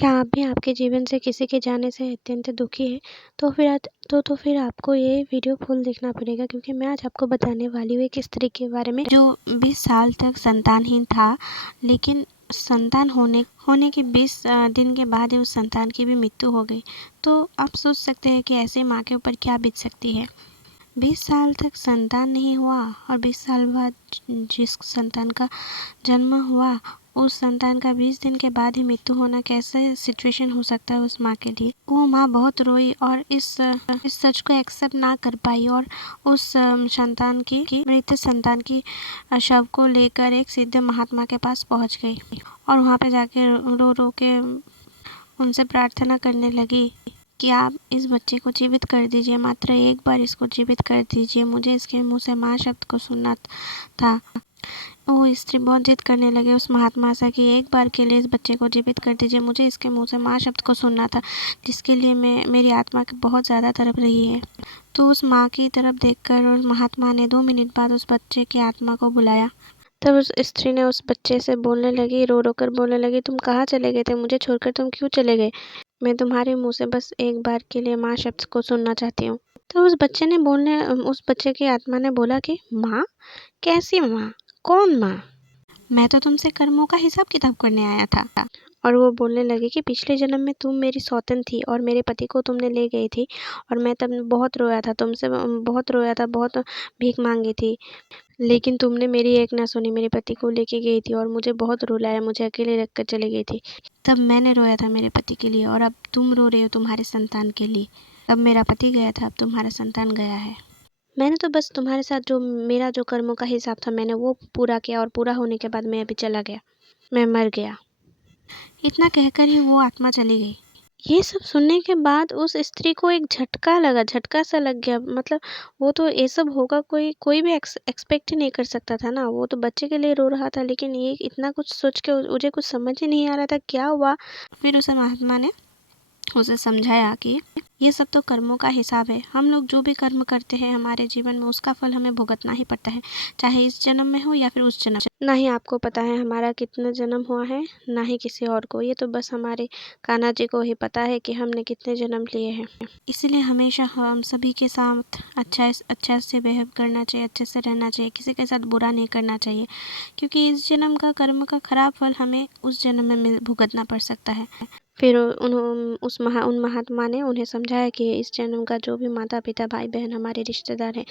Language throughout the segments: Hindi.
क्या आप भी आपके जीवन से किसी के जाने से अत्यंत दुखी हैं? तो फिर आपको ये वीडियो फुल देखना पड़ेगा, क्योंकि मैं आज आपको बताने वाली हूँ एक स्त्री के बारे में जो 20 साल तक संतानहीन था, लेकिन संतान होने के 20 दिन के बाद ही उस संतान की भी मृत्यु हो गई। तो आप सोच सकते हैं कि ऐसे माँ के ऊपर क्या बीत सकती है। 20 साल तक संतान नहीं हुआ और 20 साल बाद जिस संतान का जन्म हुआ, उस संतान का 20 दिन के बाद ही मृत्यु होना, कैसे सिचुएशन हो सकता है उस माँ के लिए। वो माँ बहुत रोई और इस सच को एक्सेप्ट ना कर पाई और उस संतान की मृत संतान की शव को लेकर एक सिद्ध महात्मा के पास पहुंच गई और वहाँ पे जाके रो रो के उनसे प्रार्थना करने लगी कि आप इस बच्चे को जीवित कर दीजिए, मात्र एक बार इसको जीवित कर दीजिए, मुझे इसके मुंह से माँ शब्द को सुनना था। वो स्त्री बहुत जिद करने लगे उस महात्मा से कि एक बार के लिए इस बच्चे को जीवित कर दीजिए, मुझे इसके मुंह से माँ शब्द को सुनना था, जिसके लिए मेरी आत्मा बहुत ज़्यादा तड़प रही है। तो उस माँ की तरफ देखकर उस महात्मा ने 2 मिनट बाद उस बच्चे की आत्मा को बुलाया। तब उस स्त्री ने उस बच्चे से बोलने लगी, रो रो कर बोलने लगी, तुम कहाँ चले गए थे? मुझे छोड़कर तुम क्यों चले गए? मैं तुम्हारे मुंह से बस एक बार के लिए माँ शब्द को सुनना चाहती हूँ। तो उस बच्चे की आत्मा ने बोला कि माँ? कैसी माँ? कौन माँ? मैं तो तुमसे कर्मों का हिसाब किताब करने आया था। और वो बोलने लगी कि पिछले जन्म में तुम मेरी सौतन थी और मेरे पति को तुमने ले गई थी और मैं तब बहुत रोया था, बहुत भीख मांगी थी, लेकिन तुमने मेरी एक ना सुनी, मेरे पति को लेके गई थी और मुझे बहुत रुलाया, मुझे अकेले रख कर चली गई थी। तब मैंने रोया था मेरे पति के लिए और अब तुम रो रहे हो तुम्हारे संतान के लिए। अब मेरा पति गया था, अब तुम्हारा संतान गया है। मैंने तो बस तुम्हारे साथ मेरा जो कर्मों का हिसाब था, मैंने वो पूरा किया और पूरा होने के बाद मैं अभी चला गया, मैं मर गया। इतना कहकर ही वो आत्मा चली गई। ये सब सुनने के बाद उस स्त्री को एक झटका सा लग गया। मतलब वो तो ये सब होगा कोई भी एक्सपेक्ट ही नहीं कर सकता था ना। वो तो बच्चे के लिए रो रहा था, लेकिन ये इतना कुछ सोच के मुझे कुछ समझ ही नहीं आ रहा था क्या हुआ। फिर उस महात्मा ने उसे समझाया कि ये सब तो कर्मों का हिसाब है। हम लोग जो भी कर्म करते हैं हमारे जीवन में, उसका फल हमें भुगतना ही पड़ता है, चाहे इस जन्म में हो या फिर उस जन्म। ना ही आपको पता है हमारा कितना जन्म हुआ है, ना ही किसी और को। ये तो बस हमारे कान्हा जी को ही पता है कि हमने कितने जन्म लिए हैं। इसलिए हमेशा हम सभी के साथ अच्छा से बिहेव करना चाहिए, अच्छे से रहना चाहिए, किसी के साथ बुरा नहीं करना चाहिए, क्योंकि इस जन्म का कर्म का खराब फल हमें उस जन्म में भुगतना पड़ सकता है। फिर उन महात्मा ने उन्हें समझाया कि इस जन्म का जो भी माता पिता भाई बहन हमारे रिश्तेदार हैं,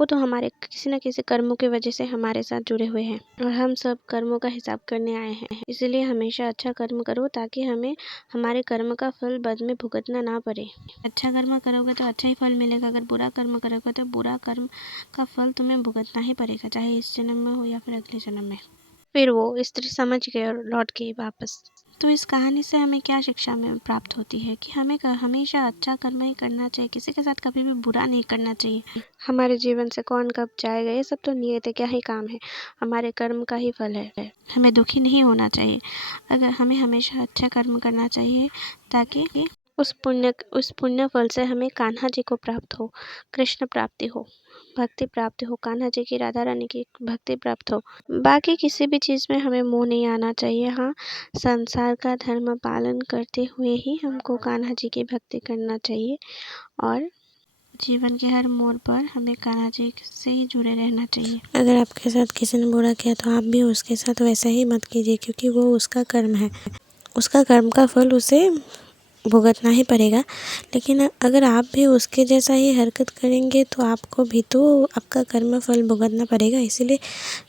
वो तो हमारे किसी न किसी कर्मों की वजह से हमारे साथ जुड़े हुए हैं और हम सब कर्मों का हिसाब करने आए हैं। इसलिए हमेशा अच्छा कर्म करो, ताकि हमें हमारे कर्म का फल बाद में भुगतना ना पड़े। अच्छा कर्म करोगे तो अच्छा ही फल मिलेगा, अगर बुरा कर्म करोगे तो बुरा कर्म का फल तुम्हें भुगतना ही पड़ेगा, चाहे इस जन्म में हो या फिर अगले जन्म में। फिर वो स्त्री समझ गई और लौट गई वापस। तो इस कहानी से हमें क्या शिक्षा में प्राप्त होती है कि हमें हमेशा अच्छा कर्म ही करना चाहिए, किसी के साथ कभी भी बुरा नहीं करना चाहिए। हमारे जीवन से कौन कब जाएगा, ये सब तो नियत है, क्या ही काम है, हमारे कर्म का ही फल है। हमें दुखी नहीं होना चाहिए, अगर हमें हमेशा अच्छा कर्म करना चाहिए, ताकि उस पुण्य फल से हमें कान्हा जी को प्राप्त हो, कृष्ण प्राप्ति हो, भक्ति प्राप्त हो, कान्हा जी की, राधा रानी की भक्ति प्राप्त हो। बाकी किसी भी चीज़ में हमें मोह नहीं आना चाहिए। हाँ, संसार का धर्म पालन करते हुए ही हमको कान्हा जी की भक्ति करना चाहिए और जीवन के हर मोड़ पर हमें कान्हा जी से ही जुड़े रहना चाहिए। अगर आपके साथ किसी ने बुरा किया तो आप भी उसके साथ वैसा ही मत कीजिए, क्योंकि वो उसका कर्म है, उसका कर्म का फल उसे भुगतना ही पड़ेगा। लेकिन अगर आप भी उसके जैसा ही हरकत करेंगे तो आपको भी तो आपका कर्म फल भुगतना पड़ेगा। इसीलिए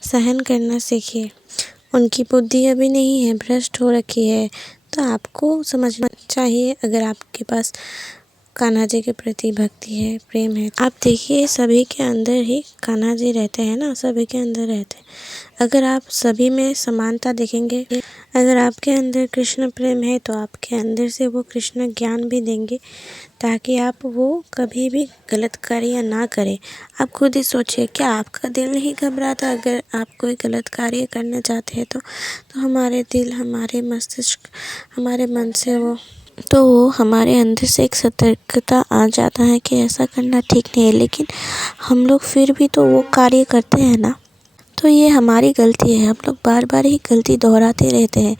सहन करना सीखिए। उनकी बुद्धि अभी नहीं है, भ्रष्ट हो रखी है, तो आपको समझना चाहिए। अगर आपके पास कान्हा जी के प्रति भक्ति है, प्रेम है, आप देखिए सभी के अंदर ही कान्हा जी रहते हैं ना, सभी के अंदर रहते हैं। अगर आप सभी में समानता देखेंगे, अगर आपके अंदर कृष्ण प्रेम है तो आपके अंदर से वो कृष्ण ज्ञान भी देंगे, ताकि आप वो कभी भी गलत कार्य ना करें। आप खुद ही सोचिए, क्या आपका दिल नहीं घबराता अगर आप कोई गलत कार्य करना चाहते हैं तो हमारे दिल, हमारे मस्तिष्क, हमारे मन से वो हमारे अंदर से एक सतर्कता आ जाता है कि ऐसा करना ठीक नहीं है, लेकिन हम लोग फिर भी तो वो कार्य करते हैं ना। तो ये हमारी गलती है, हम लोग बार बार ही गलती दोहराते रहते हैं।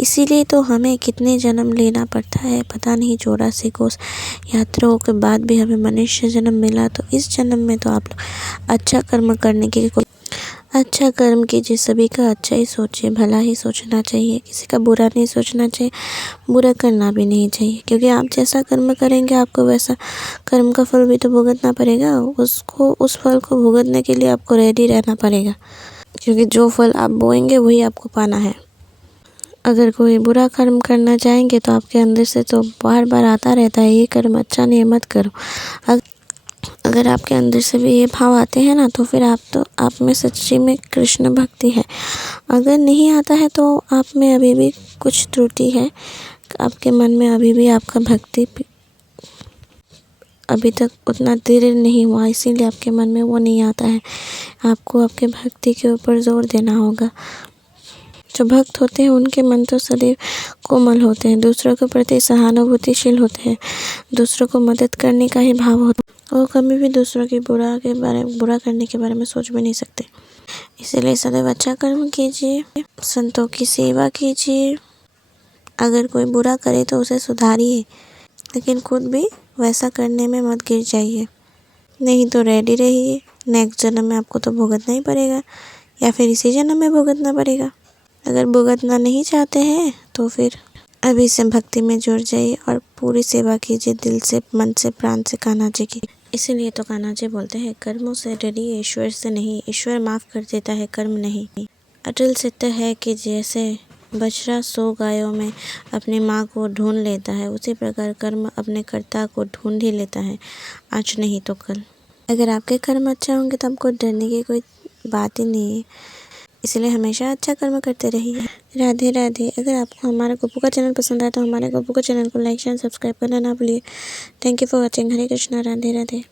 इसीलिए तो हमें कितने जन्म लेना पड़ता है, पता नहीं 84 कोस यात्राओं के बाद भी हमें मनुष्य जन्म मिला। तो इस जन्म में तो आप लोग अच्छा कर्म करने की अच्छा कर्म कीजिए, सभी का अच्छा ही सोचिए, भला ही सोचना चाहिए, किसी का बुरा नहीं सोचना चाहिए, बुरा करना भी नहीं चाहिए। क्योंकि आप जैसा कर्म करेंगे आपको वैसा कर्म का फल भी तो भुगतना पड़ेगा। उस फल को भुगतने के लिए आपको रेडी रहना पड़ेगा, क्योंकि जो फल आप बोएंगे वही आपको पाना है। अगर कोई बुरा कर्म करना चाहेंगे तो आपके अंदर से तो बार बार आता रहता है, ये कर्म अच्छा नहीं है, मत करो। अगर आपके अंदर से भी ये भाव आते हैं ना, तो फिर आप में सच्ची में कृष्ण भक्ति है। अगर नहीं आता है तो आप में अभी भी कुछ त्रुटि है, आपके मन में अभी भी आपका भक्ति अभी तक उतना दृढ़ नहीं हुआ, इसीलिए आपके मन में वो नहीं आता है। आपको आपके भक्ति के ऊपर जोर देना होगा। जो भक्त होते हैं उनके मन तो सदैव कोमल होते हैं, दूसरों के प्रति सहानुभूतिशील होते हैं, दूसरों को मदद करने का ही भाव होता है। वो कभी भी दूसरों की बुरा करने के बारे में सोच भी नहीं सकते। इसीलिए सदैव अच्छा कर्म कीजिए, संतों की सेवा कीजिए। अगर कोई बुरा करे तो उसे सुधारिए, लेकिन खुद भी वैसा करने में मत गिर जाइए। नहीं तो रेडी रहिए, नेक्स्ट जन्म में आपको तो भुगतना ही पड़ेगा, या फिर इसी जन्म में भुगतना पड़ेगा। अगर भुगतना नहीं चाहते हैं तो फिर अभी से भक्ति में जुड़ जाइए और पूरी सेवा कीजिए, दिल से, मन से, प्राण से कान्हा जी की। इसीलिए तो कान्हा जी बोलते हैं, कर्मों से डरिए, ईश्वर से नहीं। ईश्वर माफ़ कर देता है, कर्म नहीं। अटल सत्य है कि जैसे बछड़ा 100 गायों में अपनी माँ को ढूंढ लेता है, उसी प्रकार कर्म अपने कर्ता को ढूंढ ही लेता है, आज नहीं तो कल। अगर आपके कर्म अच्छे होंगे तो आपको डरने की कोई बात ही नहीं है। इसलिए हमेशा अच्छा कर्म करते रहिए। राधे राधे। अगर आपको हमारा गोपू का चैनल पसंद आया तो हमारे गोपू का चैनल को लाइक शेयर सब्सक्राइब करना ना भूलिए। Thank you for watching. Hare Krishna. Radhe Radhe.